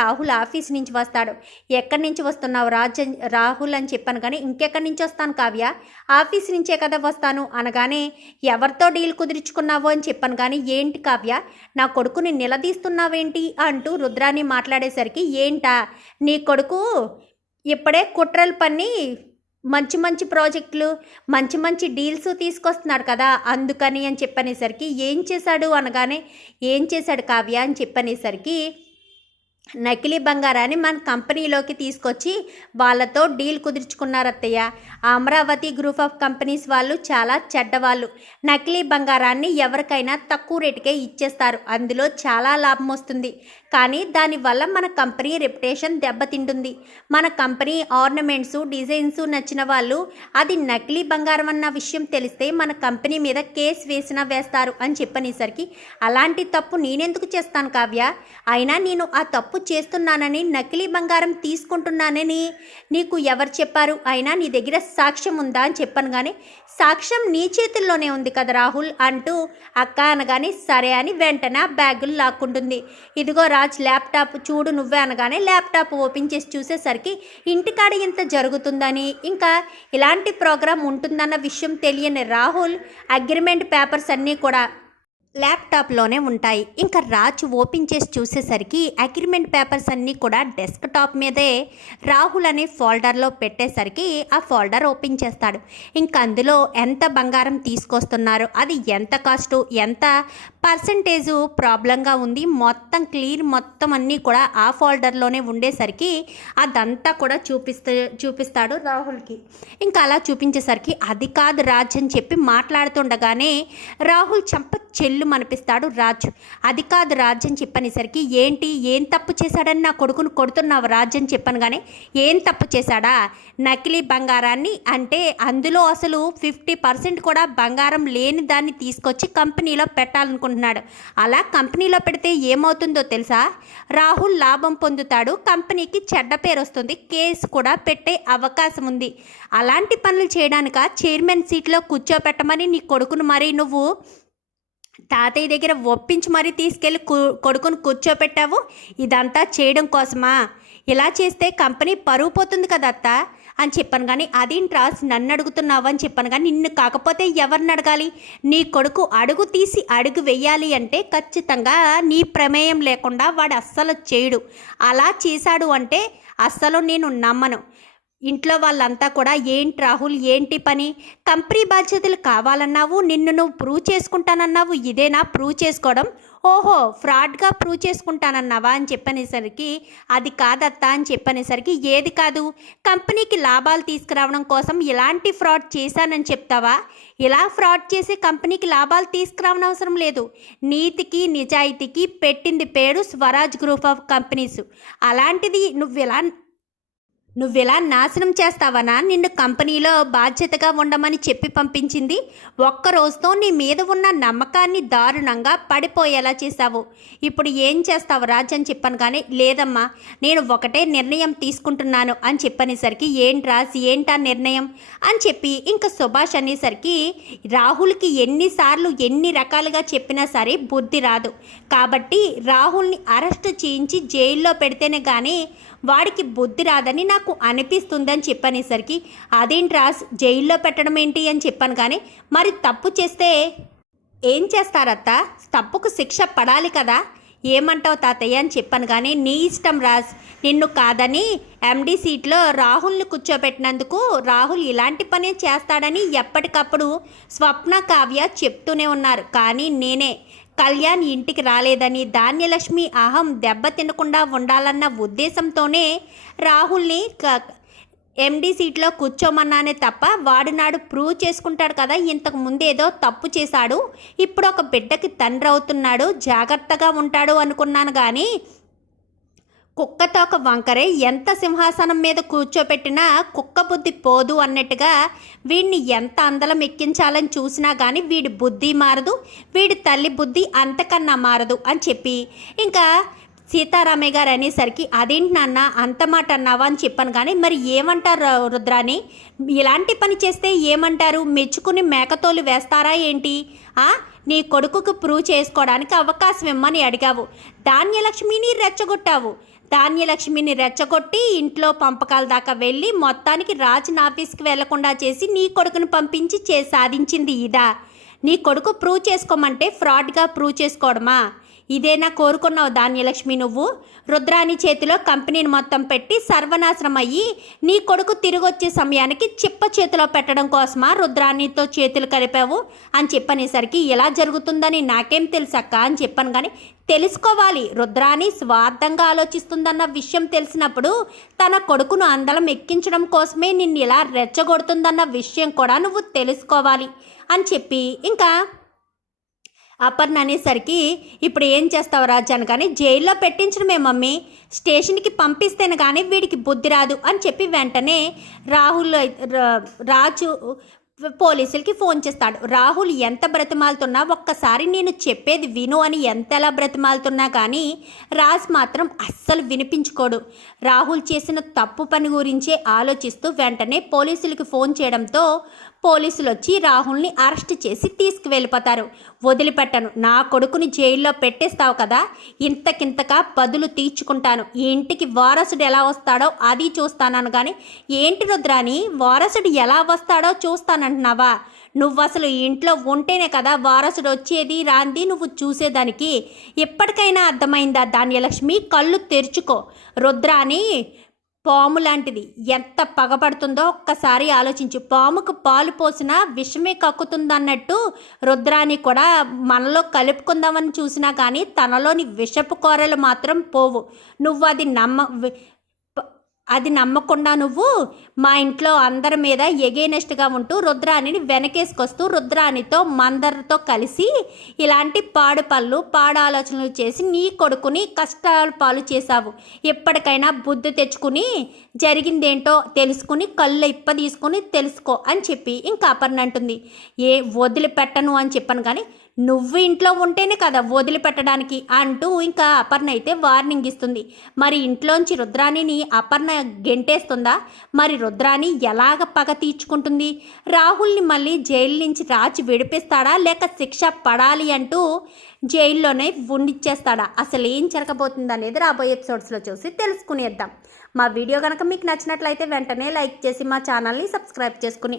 Rahul office నుంచి వస్తాడు. ఎక్కడి నుంచి వస్తున్నావు రాజ్ రాహుల్ అని చెప్పాను కానీ ఇంకెక్కడి నుంచి వస్తాను కావ్య? ఆఫీస్ నుంచే కదా వస్తాను అనగానే ఎవరితో డీల్ కుదుర్చుకున్నావు అని చెప్పాను కానీ ఏంటి కావ్య? నా కొడుకుని నిలదీస్తున్నావేంటి అంటూ రుద్రాని మాట్లాడేసరికి ఏంటా? నీ కొడుకు ఇప్పుడే కుట్రలు పన్ని మంచి మంచి ప్రాజెక్టులు మంచి మంచి డీల్స్ తీసుకొస్తున్నాడు కదా అందుకని అని చెప్పనేసరికి ఏం చేశాడు అనగానే ఏం చేశాడు కావ్య అని చెప్పనేసరికి నకిలీ బంగారాన్ని మన కంపెనీలోకి తీసుకొచ్చి వాళ్ళతో డీల్ కుదుర్చుకున్నారు అత్తయ్య అమరావతి గ్రూప్ ఆఫ్ కంపెనీస్ వాళ్ళు చాలా చెడ్డవాళ్ళు. నకిలీ బంగారాన్ని ఎవరికైనా తక్కువ రేటుకే ఇచ్చేస్తారు. అందులో చాలా లాభం వస్తుంది. కానీ దానివల్ల మన కంపెనీ రెప్యుటేషన్ దెబ్బతింటుంది. మన కంపెనీ ఆర్నమెంట్స్ డిజైన్స్ నచ్చిన వాళ్ళు అది నకిలీ బంగారం అన్న విషయం తెలిస్తే మన కంపెనీ మీద కేసు వేసినా వేస్తారు అని చెప్పనేసరికి అలాంటి తప్పు నేనెందుకు చేస్తాను కావ్య? అయినా నేను ఆ తప్పు చేస్తున్నానని నకిలీ బంగారం తీసుకుంటున్నానని నీకు ఎవరు చెప్పారు? అయినా నీ దగ్గర సాక్ష్యం ఉందా అని చెప్పాను కానీ సాక్ష్యం నీ చేతుల్లోనే ఉంది కదా రాహుల్ అంటూ అక్క అనగానే సరే అని వెంటనే ఆ బ్యాగులు లాక్కుంటుంది. ఇదిగో రాజ్ ల్యాప్టాప్ చూడు నువ్వే అనగానే ల్యాప్టాప్ ఓపెన్ చేసి చూసేసరికి ఇంటికాడ ఇంత జరుగుతుందని ఇంకా ఇలాంటి ప్రోగ్రాం ఉంటుందన్న విషయం తెలియని రాహుల్ అగ్రిమెంట్ పేపర్స్ అన్నీ కూడా ల్యాప్టాప్లోనే ఉంటాయి. ఇంకా రాజు ఓపెన్ చేసి చూసేసరికి అగ్రిమెంట్ పేపర్స్ అన్నీ కూడా డెస్క్ టాప్ మీదే రాహుల్ అనే ఫోల్డర్లో పెట్టేసరికి ఆ ఫోల్డర్ ఓపెన్ చేస్తాడు. ఇంకా అందులో ఎంత బంగారం తీసుకొస్తున్నారు అది ఎంత కాస్టు ఎంత పర్సంటేజు ప్రాబ్లంగా ఉంది మొత్తం క్లియర్ మొత్తం అన్నీ కూడా ఆ ఫోల్డర్లోనే ఉండేసరికి అదంతా కూడా చూపిస్తే చూపిస్తాడు రాహుల్కి. ఇంకా అలా చూపించేసరికి అది కాదు రాజ్ అని చెప్పి మాట్లాడుతుండగానే రాహుల్ చంప చెల్లి మనిపిస్తాడు రాజు. అది కాదు రాజ్ అని చెప్పనేసరికి ఏంటి? ఏం తప్పు చేశాడని నా కొడుకును కొడుతున్నావు రాజ్ అని చెప్పాను కానీ ఏం తప్పు చేశాడా? నకిలీ బంగారాన్ని అంటే అందులో అసలు ఫిఫ్టీ పర్సెంట్ కూడా బంగారం లేని దాన్ని తీసుకొచ్చి కంపెనీలో పెట్టాలనుకుంటున్నాడు. అలా కంపెనీలో పెడితే ఏమవుతుందో తెలుసా? రాహుల్ లాభం పొందుతాడు కంపెనీకి చెడ్డ పేరు వస్తుంది కేసు కూడా పెట్టే అవకాశం ఉంది. అలాంటి పనులు చేయడానిక? చైర్మన్ సీట్లో కూర్చోపెట్టమని నీ కొడుకును మరి నువ్వు తాతయ్య దగ్గర ఒప్పించి మరీ తీసుకెళ్ళి కు- కొడుకును కూర్చోపెట్టావు? ఇదంతా చేయడం కోసమా? ఇలా చేస్తే కంపెనీ పరువు పోతుంది కదా అత్త అని చెప్పాను కానీ అదేంట్రా నన్ను అడుగుతున్నావు అని చెప్పాను కానీ నిన్ను కాకపోతే ఎవరిని అడగాలి? నీ కొడుకు అడుగు తీసి అడుగు వెయ్యాలి అంటే ఖచ్చితంగా నీ ప్రమేయం లేకుండా వాడు అస్సలు చేయడు. అలా చేశాడు అంటే అస్సలు నేను నమ్మను. ఇంట్లో వాళ్ళంతా కూడా ఏంటి రాహుల్ ఏంటి పని? కంపెనీ బాధ్యతలు కావాలన్నావు నిన్ను నువ్వు ప్రూవ్ చేసుకుంటానన్నావు ఇదేనా ప్రూవ్ చేసుకోవడం? ఓహో ఫ్రాడ్గా ప్రూవ్ చేసుకుంటానన్నావా? అని చెప్పనేసరికి అది కాదత్తా అని చెప్పనేసరికి ఏది కాదు కంపెనీకి లాభాలు తీసుకురావడం కోసం ఇలాంటి ఫ్రాడ్ చేశానని చెప్తావా? ఇలా ఫ్రాడ్ చేసి కంపెనీకి లాభాలు తీసుకురావడం అవసరం లేదు. నీతికి నిజాయితీకి పెట్టింది పేరు స్వరాజ్ గ్రూప్ ఆఫ్ కంపెనీస్. అలాంటిది నువ్వు ఇలా నువ్వెలా నాశనం చేస్తావనా? నిన్ను కంపెనీలో బాధ్యతగా ఉండమని చెప్పి పంపించింది. ఒక్క రోజుతో నీ మీద ఉన్న నమ్మకాన్ని దారుణంగా పడిపోయేలా చేశావు. ఇప్పుడు ఏం చేస్తావు రాజ్ అని చెప్పాను కానీ లేదమ్మా నేను ఒకటే నిర్ణయం తీసుకుంటున్నాను అని చెప్పనేసరికి ఏంటి రాజ్? ఏంటా నిర్ణయం? అని చెప్పి ఇంకా సుభాష్ అనేసరికి రాహుల్కి ఎన్నిసార్లు ఎన్ని రకాలుగా చెప్పినా సరే బుద్ధి రాదు. కాబట్టి రాహుల్ని అరెస్ట్ చేయించి జైల్లో పెడితేనే కానీ వాడికి బుద్ధి రాదని నాకు అనిపిస్తుందని చెప్పనేసరికి అదేంటి జైల్లో పెట్టడం ఏంటి? అని చెప్పాను కానీ మరి తప్పు చేస్తే ఏం చేస్తారత్త? తప్పుకు శిక్ష పడాలి కదా? ఏమంటావు తాతయ్య? అని చెప్పాను కానీ నీ ఇష్టం రాజ్ నిన్ను కాదని ఎండి సీట్లో రాహుల్ని కూర్చోబెట్టినందుకు రాహుల్ ఇలాంటి పనే చేస్తాడని ఎప్పటికప్పుడు స్వప్న కావ్య చెప్తూనే ఉన్నారు. కానీ నేనే కళ్యాణ్ ఇంటికి రాలేదని ధాన్యలక్ష్మి అహం దెబ్బతినకుండా ఉండాలన్న ఉద్దేశంతోనే రాహుల్ని క- ఎండి సీట్లో కూర్చోమన్నానే తప్ప వాడు నాడు ప్రూవ్ చేసుకుంటాడు కదా ఇంతకు ముందేదో తప్పు చేశాడు ఇప్పుడు ఒక బిడ్డకి తండ్రి అవుతున్నాడు జాగ్రత్తగా ఉంటాడు అనుకున్నాను కానీ కుక్కతో ఒక వంకరే ఎంత సింహాసనం మీద కూర్చోపెట్టినా కుక్క బుద్ధి పోదు అన్నట్టుగా వీడిని ఎంత అందలం ఎక్కించాలని చూసినా కానీ వీడి బుద్ధి మారదు వీడి తల్లి బుద్ధి అంతకన్నా మారదు అని చెప్పి. ఇంకా సీతారామయ్య గారు అనేసరికి అదేంటి నాన్న అంత మాట అన్నావా? అని చెప్పాను కానీ మరి ఏమంటారు రుద్రాని ఇలాంటి పని చేస్తే ఏమంటారు? మెచ్చుకుని మేకతోలు వేస్తారా ఏంటి? నీ కొడుకుకు ప్రూవ్ చేసుకోవడానికి అవకాశం ఇమ్మని అడిగావు. ధాన్యలక్ష్మిని రెచ్చగొట్టావు. ధాన్యలక్ష్మిని రెచ్చగొట్టి ఇంట్లో పంపకాల దాకా వెళ్ళి మొత్తానికి రాజుని ఆఫీస్కి వెళ్ళకుండా చేసి నీ కొడుకుని పంపించి చే సాధించింది ఇదా. నీ కొడుకు ప్రూవ్ చేసుకోమంటే ఫ్రాడ్గా ప్రూవ్ చేసుకోవడమా? ఇదేనా కోరుకున్నావు ధాన్యలక్ష్మి నువ్వు? రుద్రాని చేతిలో కంపెనీని మొత్తం పెట్టి సర్వనాశనం అయ్యి నీ కొడుకు తిరిగి వచ్చే సమయానికి చిప్ప చేతిలో పెట్టడం కోసమా రుద్రానితో చేతులు కలిపావు? అని చెప్పనేసరికి ఎలా జరుగుతుందని నాకేం తెలుసక్క అని చెప్పాను కానీ తెలుసుకోవాలి. రుద్రాని స్వార్థంగా ఆలోచిస్తుందన్న విషయం తెలిసినప్పుడు తన కొడుకును అందలం ఎక్కించడం కోసమే నిన్ను ఇలా రెచ్చగొడుతుందన్న విషయం కూడా నువ్వు తెలుసుకోవాలి అని చెప్పి. ఇంకా అపర్ణ అనేసరికి ఇప్పుడు ఏం చేస్తావు రాజు అని కానీ జైల్లో పెట్టించడమే మమ్మీ. స్టేషన్కి పంపిస్తేనే కానీ వీడికి బుద్ధి రాదు అని చెప్పి వెంటనే రాహుల్ రాజు పోలీసులకి ఫోన్ చేస్తాడు. రాహుల్ ఎంత బ్రతిమాలుతున్నా ఒక్కసారి నేను చెప్పేది విను అని ఎంతలా బ్రతిమాలుతున్నా కానీ రాజ్ మాత్రం అస్సలు వినిపించుకోడు. రాహుల్ చేసిన తప్పు పని గురించే ఆలోచిస్తూ వెంటనే పోలీసులకి ఫోన్ చేయడంతో పోలీసులు వచ్చి రాహుల్ని అరెస్ట్ చేసి తీసుకువెళ్ళిపోతారు. వదిలిపెట్టను. నా కొడుకుని జైల్లో పెట్టేస్తావు కదా? ఇంతకింతగా బదులు తీర్చుకుంటాను. ఇంటికి వారసుడు ఎలా వస్తాడో అది చూస్తానను కానీ ఏంటి రుద్రాని వారసుడు ఎలా వస్తాడో చూస్తానంటున్నావా? నువ్వు అసలు ఇంట్లో ఉంటేనే కదా వారసుడు వచ్చేది రాంది నువ్వు చూసేదానికి? ఎప్పటికైనా అర్థమైందా ధాన్యలక్ష్మి? కళ్ళు తెరుచుకో. రుద్రాని పాము లాంటిది. ఎంత పగపడుతుందో ఒక్కసారి ఆలోచించు. పాముకు పాలు పోసినా విషమే కక్కుతుందన్నట్టు రుద్రాని కూడా మనలో కలుపుకుందామని చూసినా కానీ తనలోని విషపు కోరలు మాత్రం పోవు. నువ్వు అది నమ్మ అది నమ్మకుండా నువ్వు మా ఇంట్లో అందరి మీద ఎగేనెస్ట్గా ఉంటూ రుద్రాణిని వెనకేసుకొస్తూ రుద్రాణితో మందరితో కలిసి ఇలాంటి పాడు పళ్ళు పాడు ఆలోచనలు చేసి నీ కొడుకుని కష్టాలు పాలు చేశావు. ఎప్పటికైనా బుద్ధి తెచ్చుకుని జరిగిందేంటో తెలుసుకుని కళ్ళు ఇప్ప తీసుకుని తెలుసుకో అని చెప్పి ఇంకా అపర్ణ అంటుంది. ఏ వదిలిపెట్టను అని చెప్పాను కానీ నువ్వు ఇంట్లో ఉంటేనే కదా వదిలిపెట్టడానికి అంటూ ఇంకా అపర్ణ అయితే వార్నింగ్ ఇస్తుంది. మరి ఇంట్లోంచి రుద్రాణిని అపర్ణ గెంటేస్తుందా? మరి రుద్రాణి ఎలాగ పగ తీర్చుకుంటుంది? రాహుల్ని మళ్ళీ జైలు నుంచి రాచి విడిపిస్తాడా? లేక శిక్ష పడాలి అంటూ జైల్లోనే ఉండిచ్చేస్తాడా? అసలు ఏం జరగబోతుంది అనేది రాబోయే ఎపిసోడ్స్లో చూసి తెలుసుకునేద్దాం. మా వీడియో కనుక మీకు నచ్చినట్లయితే వెంటనే లైక్ చేసి మా ఛానల్ని సబ్స్క్రైబ్ చేసుకుని